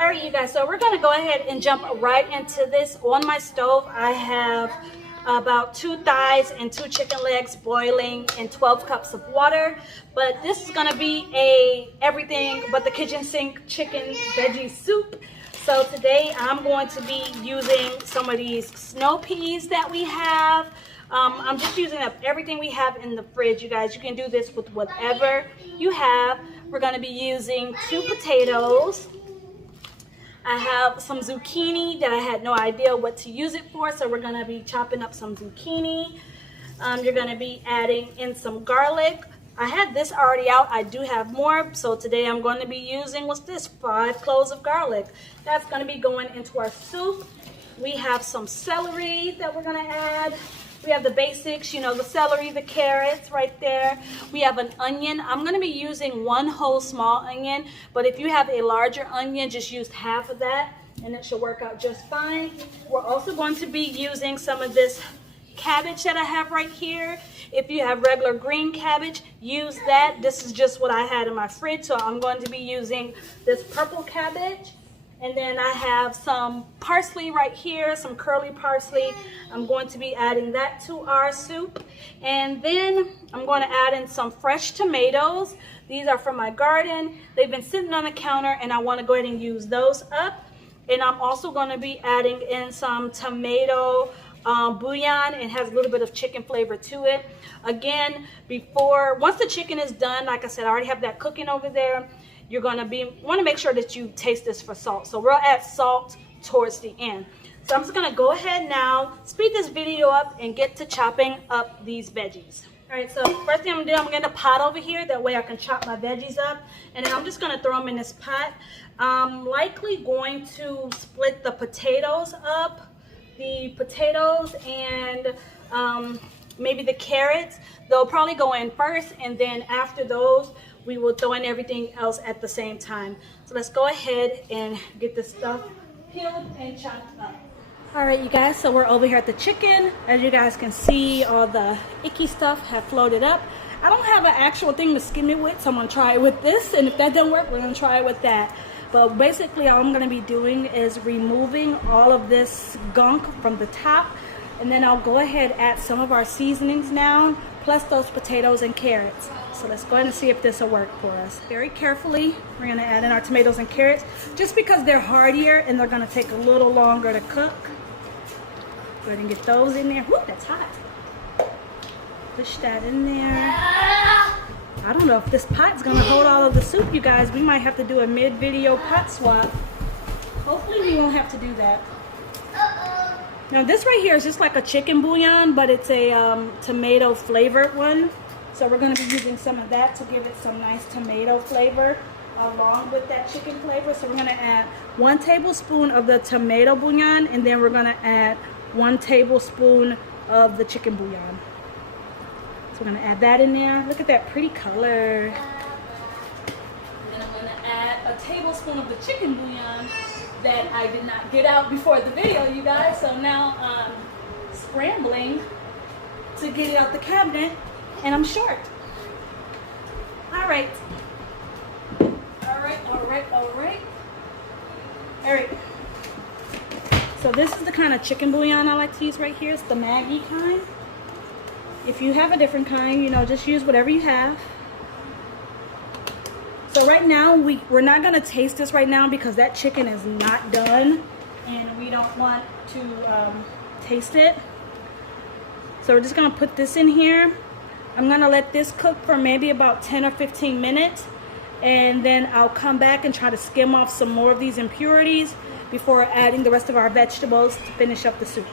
All right, you guys, so we're gonna go ahead and jump right into this. On my stove, I have about 2 thighs and 2 chicken legs boiling in 12 cups of water. But this is gonna be a everything but the kitchen sink chicken veggie soup. So today I'm going to be using some of these snow peas that we have. I'm just using up everything we have in the fridge, you guys. You can do this with whatever you have. We're gonna be using 2 potatoes. I have some zucchini that I had no idea what to use it for, so we're gonna be chopping up some zucchini. You're gonna be adding in some garlic. I had this already out. I do have more, so today I'm going to be using, what's this, 5 cloves of garlic. That's gonna be going into our soup. We have some celery that we're gonna add. We have the basics, you know, the celery, the carrots right there. We have an onion. I'm going to be using 1 whole small onion, but if you have a larger onion, just use half of that and it should work out just fine. We're also going to be using some of this cabbage that I have right here. If you have regular green cabbage, use that. This is just what I had in my fridge, so I'm going to be using this purple cabbage. And then I have some parsley right here, some curly parsley. I'm going to be adding that to our soup. And then I'm going to add in some fresh tomatoes. These are from my garden. They've been sitting on the counter and I want to go ahead and use those up. And I'm also going to be adding in some tomato bouillon. It has a little bit of chicken flavor to it. Again, once the chicken is done, like I said, I already have that cooking over there. You're gonna want to make sure that you taste this for salt. So we'll add salt towards the end. So I'm just gonna go ahead now, speed this video up and get to chopping up these veggies. All right, so first thing I'm gonna do, I'm gonna get a pot over here. That way I can chop my veggies up. And then I'm just gonna throw them in this pot. I'm likely going to split the potatoes up. The potatoes and maybe the carrots, they'll probably go in first, and then after those, we will throw in everything else at the same time. So let's go ahead and get this stuff peeled and chopped up. All right, you guys, so we're over here at the chicken. As you guys can see, all the icky stuff have floated up. I don't have an actual thing to skim it with, so I'm gonna try it with this, and if that doesn't work, we're gonna try it with that. But basically, all I'm gonna be doing is removing all of this gunk from the top, and then I'll go ahead and add some of our seasonings now, plus those potatoes and carrots. So let's go ahead and see if this will work for us. Very carefully, we're gonna add in our tomatoes and carrots, just because they're hardier and they're gonna take a little longer to cook. Go ahead and get those in there. Whoo, that's hot. Push that in there. I don't know if this pot's gonna hold all of the soup, you guys. We might have to do a mid-video pot swap. Hopefully we won't have to do that. Now this right here is just like a chicken bouillon, but it's a tomato flavored one. So we're going to be using some of that to give it some nice tomato flavor along with that chicken flavor. So we're going to add 1 tablespoon of the tomato bouillon, and then we're going to add 1 tablespoon of the chicken bouillon. So we're going to add that in there. Look at that pretty color. And then I'm going to add a tablespoon of the chicken bouillon that I did not get out before the video, you guys. So now I'm scrambling to get it out the cabinet. And I'm short. All right. So this is the kind of chicken bouillon I like to use right here. It's the Maggi kind. If you have a different kind, you know, just use whatever you have. So right now, we're not gonna taste this right now because that chicken is not done and we don't want to taste it. So we're just gonna put this in here. I'm gonna let this cook for maybe about 10 or 15 minutes, and then I'll come back and try to skim off some more of these impurities before adding the rest of our vegetables to finish up the soup.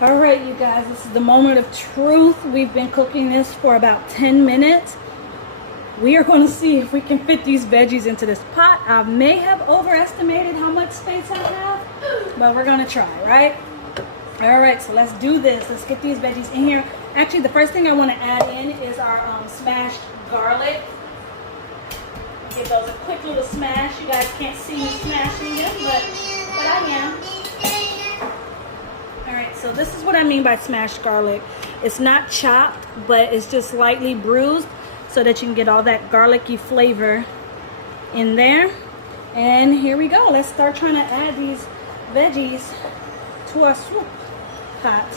All right, you guys, this is the moment of truth. We've been cooking this for about 10 minutes. We are going to see if we can fit these veggies into this pot. I may have overestimated how much space I have, but we're going to try, right? All right, so let's do this. Let's get these veggies in here. Actually, the first thing I want to add in is our smashed garlic. Give those a quick little smash. You guys can't see me smashing them, but I am. All right, so this is what I mean by smashed garlic. It's not chopped, but it's just lightly bruised so that you can get all that garlicky flavor in there. And here we go. Let's start trying to add these veggies to our soup pot.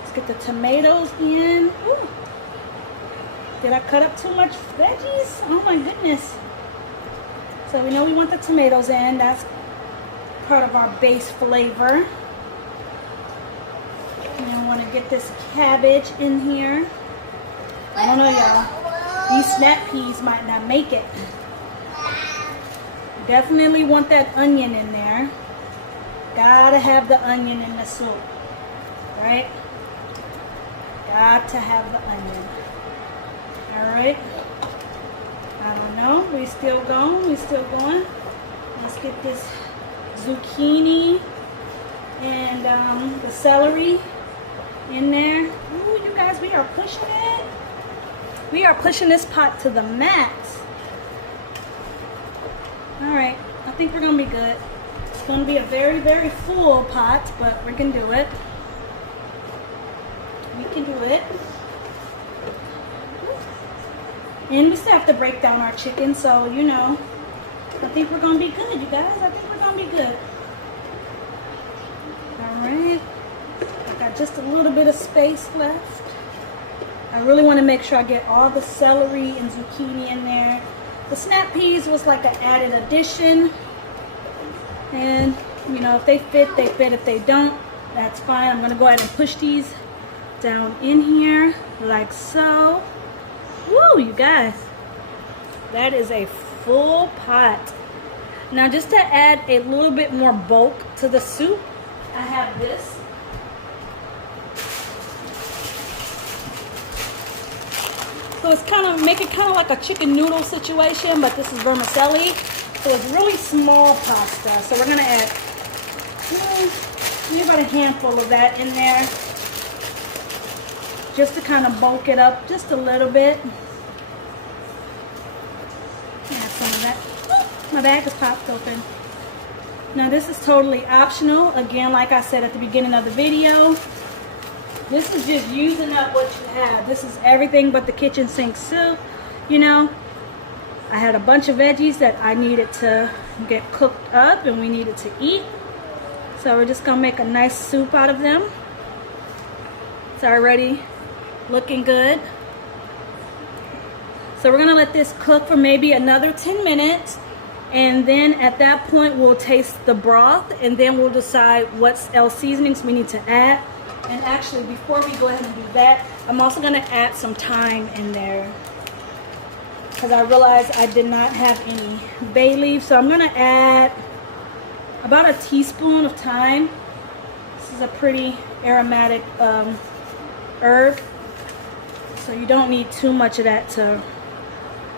Let's get the tomatoes in. Ooh. Did I cut up too much veggies? Oh my goodness. So we know we want the tomatoes in. That's part of our base flavor. And I want to get this cabbage in here. I don't know, y'all. These snap peas might not make it. Definitely want that onion in there. Gotta have the onion in the soup. Right? Got to have the onion. Alright. I don't know. We still going. We still going. Let's get this zucchini and the celery in there. Ooh, you guys, we are pushing it. We are pushing this pot to the max. Alright. I think we're going to be good. It's going to be a very, very full pot, but we can do it. We can do it. And we still have to break down our chicken, so you know, I think we're gonna be good, you guys. I think we're gonna be good. Alright. I got just a little bit of space left. I really want to make sure I get all the celery and zucchini in there. The snap peas was like an added addition. And you know, if they fit, they fit. If they don't, that's fine. I'm gonna go ahead and push these down in here like so. Woo, you guys, that is a full pot. Now just to add a little bit more bulk to the soup, I have this. So it's kind of, make it kind of like a chicken noodle situation, but this is vermicelli. So it's really small pasta. So we're gonna add maybe about a handful of that in there, just to kind of bulk it up just a little bit. Add some of that. Oh, my bag is popped open. Now this is totally optional. Again, like I said at the beginning of the video, this is just using up what you have. This is everything but the kitchen sink soup. You know, I had a bunch of veggies that I needed to get cooked up and we needed to eat. So we're just gonna make a nice soup out of them. It's already looking good. So we're gonna let this cook for maybe another 10 minutes, and then at that point we'll taste the broth, and then we'll decide what else seasonings we need to add. And actually, before we go ahead and do that, I'm also gonna add some thyme in there, because I realized I did not have any bay leaves. So I'm gonna add about a teaspoon of thyme. This is a pretty aromatic herb. So you don't need too much of that to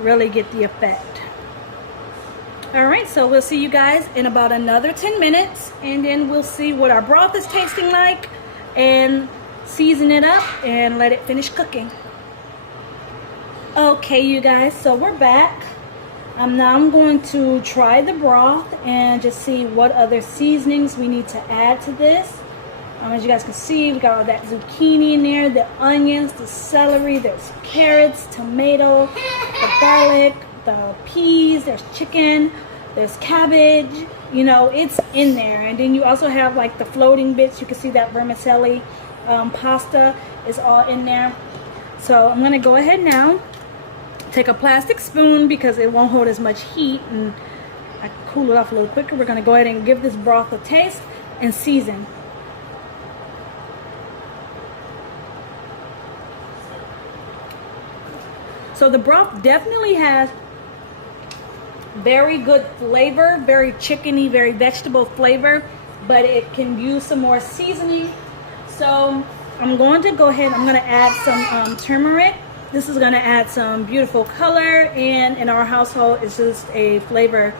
really get the effect. Alright, so we'll see you guys in about another 10 minutes, and then we'll see what our broth is tasting like and season it up and let it finish cooking. Okay, you guys, so we're back. Now I'm going to try the broth and just see what other seasonings we need to add to this. As you guys can see, we got all that zucchini in there, the onions, the celery, there's carrots, tomato, the garlic, the peas, there's chicken, there's cabbage. You know, it's in there. And then you also have like the floating bits. You can see that vermicelli pasta is all in there. So I'm going to go ahead now, take a plastic spoon because it won't hold as much heat, and I can cool it off a little quicker. We're going to go ahead and give this broth a taste and season. So the broth definitely has very good flavor, very chickeny, very vegetable flavor, but it can use some more seasoning. So I'm going to go ahead, I'm going to add some turmeric. This is going to add some beautiful color, and in our household it's just a flavor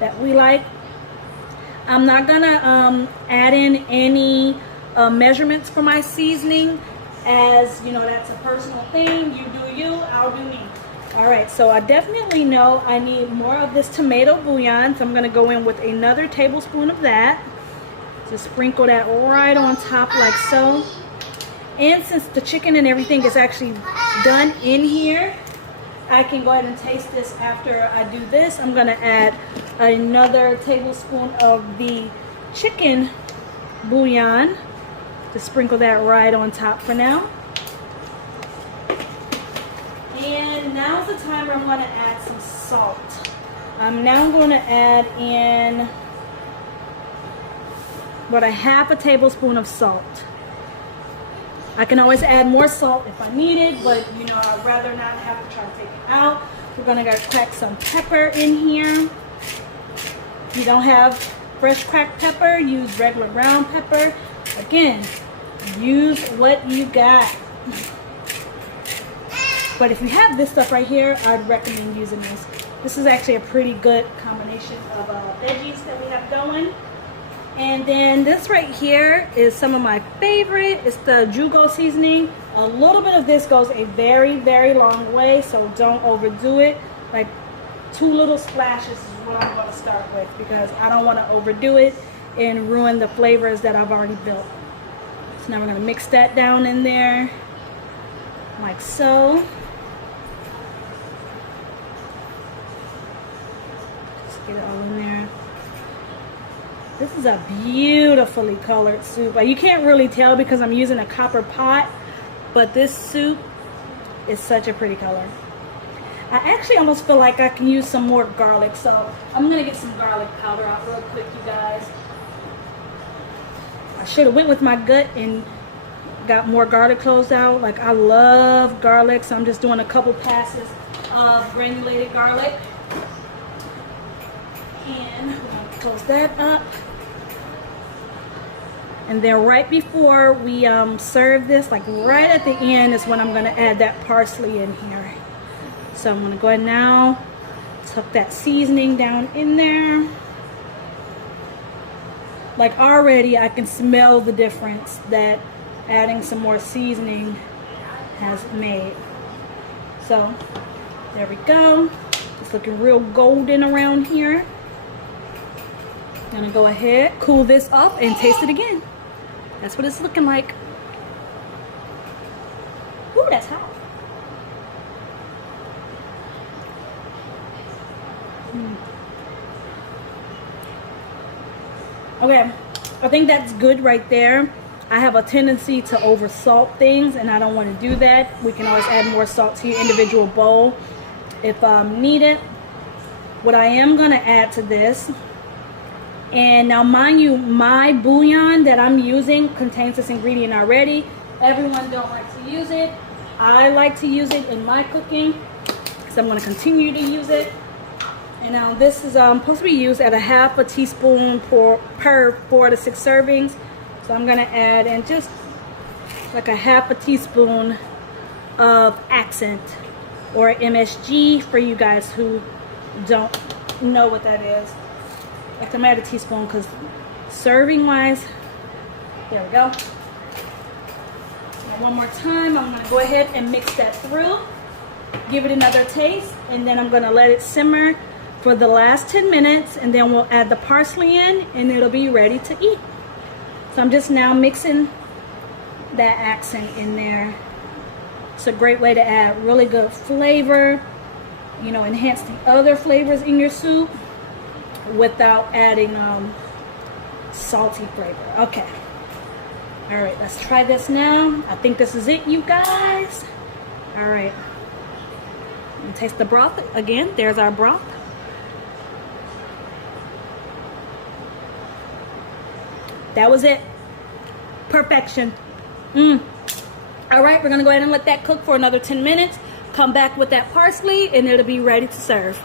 that we like. I'm not going to add in any measurements for my seasoning, as you know, that's a personal thing. You do you, I'll do me. All right, so I definitely know I need more of this tomato bouillon, so I'm going to go in with another tablespoon of that. Just sprinkle that right on top like so. And since the chicken and everything is actually done in here, I can go ahead and taste this after I do this. I'm gonna add another tablespoon of the chicken bouillon. Just sprinkle that right on top for now. And now's the time where I'm gonna add some salt. Now I'm gonna add in about a half a tablespoon of salt. I can always add more salt if I need it, but you know, I'd rather not have to try to take it out. We're gonna crack some pepper in here. If you don't have fresh cracked pepper, use regular ground pepper. Again, use what you got. But if you have this stuff right here, I'd recommend using this. This is actually a pretty good combination of veggies that we have going. And then this right here is some of my favorite. It's the Jugo Seasoning. A little bit of this goes a very, very long way, so don't overdo it. Like 2 little splashes is what I'm going to start with, because I don't want to overdo it and ruin the flavors that I've already built. So now we're going to mix that down in there like so. Just get it all in there. This is a beautifully colored soup. You can't really tell because I'm using a copper pot, but this soup is such a pretty color. I actually almost feel like I can use some more garlic, so I'm gonna get some garlic powder out real quick, you guys. I should have went with my gut and got more garlic cloves out. Like, I love garlic, so I'm just doing a couple passes of granulated garlic. And we're gonna close that up. And then right before we serve this, like right at the end, is when I'm going to add that parsley in here. So I'm going to go ahead now, tuck that seasoning down in there. Like, already I can smell the difference that adding some more seasoning has made. So there we go. It's looking real golden around here. I'm gonna go ahead, cool this off, and taste it again. That's what it's looking like. Ooh, that's hot. Okay, I think that's good right there. I have a tendency to over salt things, and I don't want to do that. We can always add more salt to your individual bowl if needed. What I am gonna add to this, and now mind you, my bouillon that I'm using contains this ingredient already. Everyone don't like to use it. I like to use it in my cooking, so I'm going to continue to use it. And now this is supposed to be used at a half a teaspoon per 4 to 6 servings. So I'm going to add in just like a half a teaspoon of accent, or MSG for you guys who don't know what that is. Like, I'm at a teaspoon because serving wise, there we go. Now one more time, I'm going to go ahead and mix that through, give it another taste, and then I'm going to let it simmer for the last 10 minutes, and then we'll add the parsley in and it'll be ready to eat. So I'm just now mixing that accent in there. It's a great way to add really good flavor, you know, enhance the other flavors in your soup without adding salty flavor. Okay, all right, let's try this now. I think this is it, you guys. All right, and taste the broth again. There's our broth. That was it. Perfection. All right, we're gonna go ahead and let that cook for another 10 minutes. Come back with that parsley and it'll be ready to serve.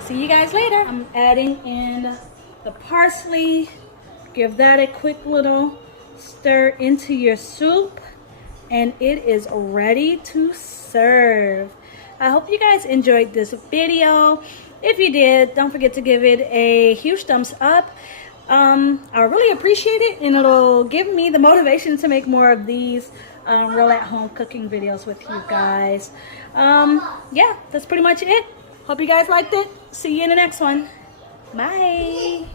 See you guys later. I'm adding in the parsley. Give that a quick little stir into your soup, and it is ready to serve. I hope you guys enjoyed this video. If you did, don't forget to give it a huge thumbs up. I really appreciate it, and it'll give me the motivation to make more of these real at-home cooking videos with you guys. Yeah, that's pretty much it. Hope you guys liked it. See you in the next one. Bye.